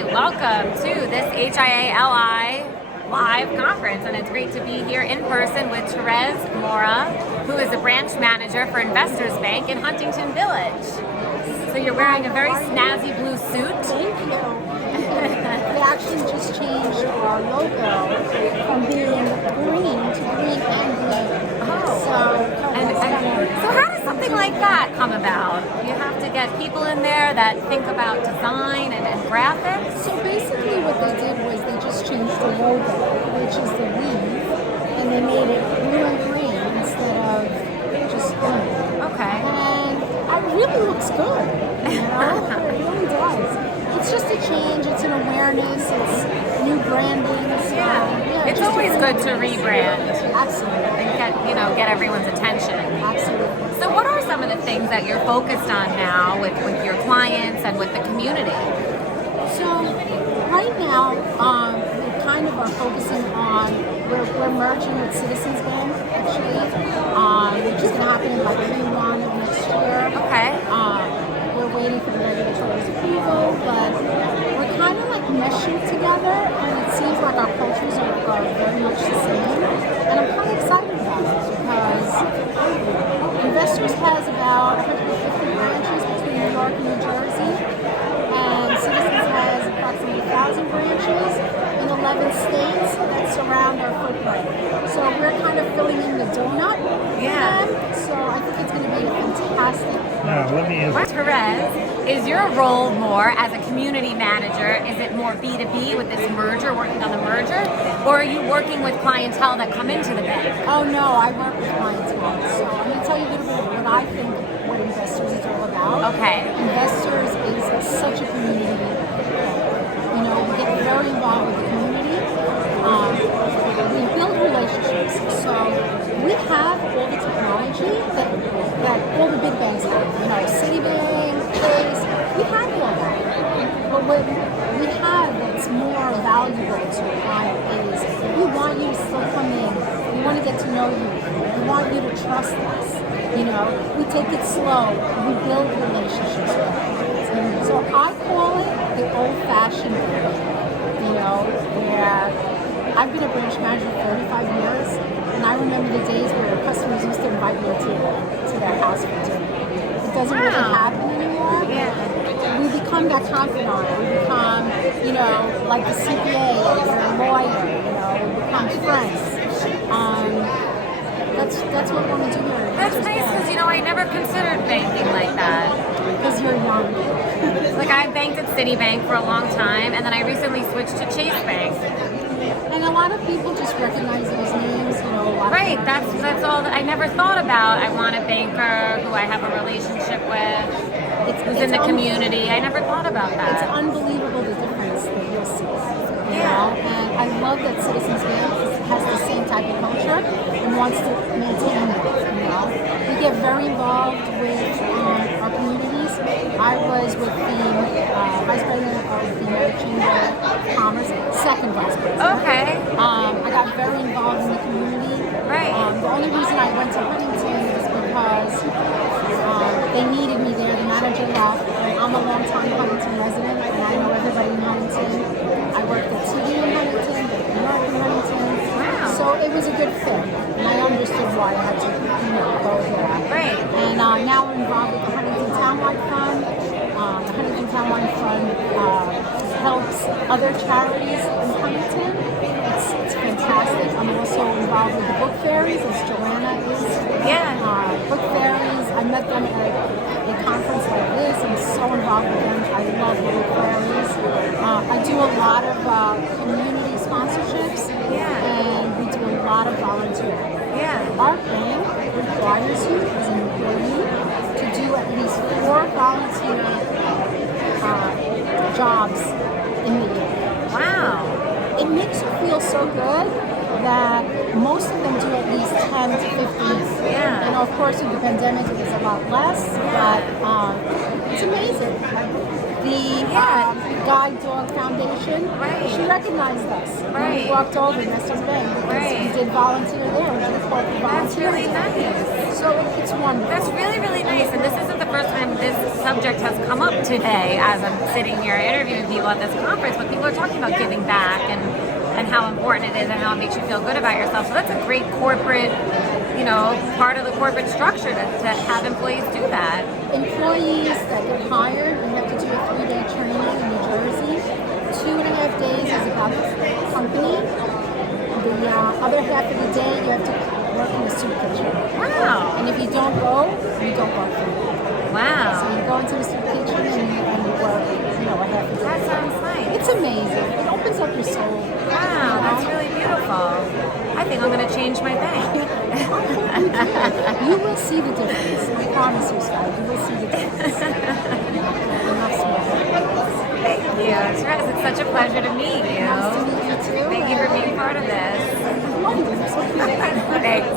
Hi, welcome to this HIA-LI live conference, and it's great to be here in person with Therese Mora, who is a branch manager for Investors Bank in Huntington Village. So you're wearing a very snazzy blue suit. Thank you. We actually just changed our logo from being green to green and blue. So how does something like that come about? You have to get people in there that think about design and graphics? So basically what they did was they just changed the logo, which is the weave, and they made it blue and green instead of just green. Okay. And it really looks good. You know? It really does. It's just a change, it's an awareness, it's new branding. So, it's always good to rebrand. Absolutely. And get everyone's attention. Absolutely. So what are some of the things that you're focused on now with your clients and with the community? So right now, we kind of are focusing on, we're merging with Citizens Bank, actually, which is going to happen in like Q1 of next year. Okay. We're waiting for the regulatory approval, but we're kind of like meshing together, and it seems like our cultures are very much the same. And I'm kind of excited about it because Investors has about 150 branches between New York and New Jersey, and Citizens has approximately 1,000 branches in 11 states that surround our footprint. So we're kind of filling in the donut for them. So I think it's going to be a fantastic. Therese, is your role more as a community manager? Is it more B2B with this merger, working on the merger? Or are you working with clientele that come into the bank? Oh no, I work with clientele. So I'm going to tell you a little bit of what I think what Investors is all about. Okay. Investors is such a community bank. We get very involved with the community. We build relationships. So we have all the technology that all the big banks have. Citibank, Chase, we have all that. But what we have that's more valuable to a client is we want you to still come in. We want to get to know you. We want you to trust us. We take it slow. We build relationships with clients. So I call it the old-fashioned bank. Where I've been a branch manager for 35 years, and I remember the days where customers used to invite me to their house for dinner. It doesn't really happen anymore. We become that confidant. We become, like the CPA or a lawyer. We become friends. That's what we want to do here. That's nice because, I never considered banking like that. Because you're young. I banked at Citibank for a long time, and then I recently switched to Chase Bank. And a lot of people just recognize those names, Right, that's all that I never thought about. I want a banker who I have a relationship with, who's in the community. I never thought about that. It's unbelievable the difference that you'll see. And I love that Citizens Bank has the same type of culture and wants to maintain that. We get very involved with our communities. I was with the Vice President of the Chamber of Commerce, second Vice President. Okay. I got very involved in the community. Right. The only reason I went to Huntington is because they needed me there. The manager left. I'm a long-time Huntington resident, and I know everybody in Huntington. I worked at TV in Huntington, New York in Huntington. Wow. So it was a good fit, and I understood why I had to go there. Right. And now we're involved with the Huntington Townwide Fund. The Huntington Townwide Fund helps other charities in Huntington. It's fantastic. I'm also involved with the book fairies, as Joanna is. Book fairies. I met them at a conference like this. I'm so involved with them. I love the book fairies. I do a lot of community sponsorships, and we do a lot of volunteering. Our bank requires you as an employee to do at least 4 volunteer jobs in the year. Wow. It makes you feel so good that most of them do at least 10 to 15. Of course, with the pandemic, it was a lot less, but it's amazing. The Guide Dog Foundation. Right. She recognized us. Right. We walked over yesterday because Right. we did volunteer there. We did a corporate That's volunteer. really nice. So it's wonderful. That's really, really nice. And this isn't the first time this subject has come up today as I'm sitting here interviewing people at this conference, but people are talking about giving back and how important it is and how it makes you feel good about yourself. So that's a great corporate, part of the corporate structure to have employees do that. Employees that get hired, we have to do a 3-day training in New Jersey. 2.5 days is about the company. The other half of the day, you have to work in the soup kitchen. Wow. And if you don't go, you don't work for it. So Wow. you go into the soup kitchen and you work, a half a day. That sounds nice. It's amazing. It opens up your soul. Wow, that's really beautiful. I think I'm going to change my bank. You will see the difference. I promise you, Skye. You will see the difference. Enough small. Thank you. Therese, it's such a pleasure to meet you. Nice to meet you too. Thank you for being part of this. I love you. You're so cute. Thanks.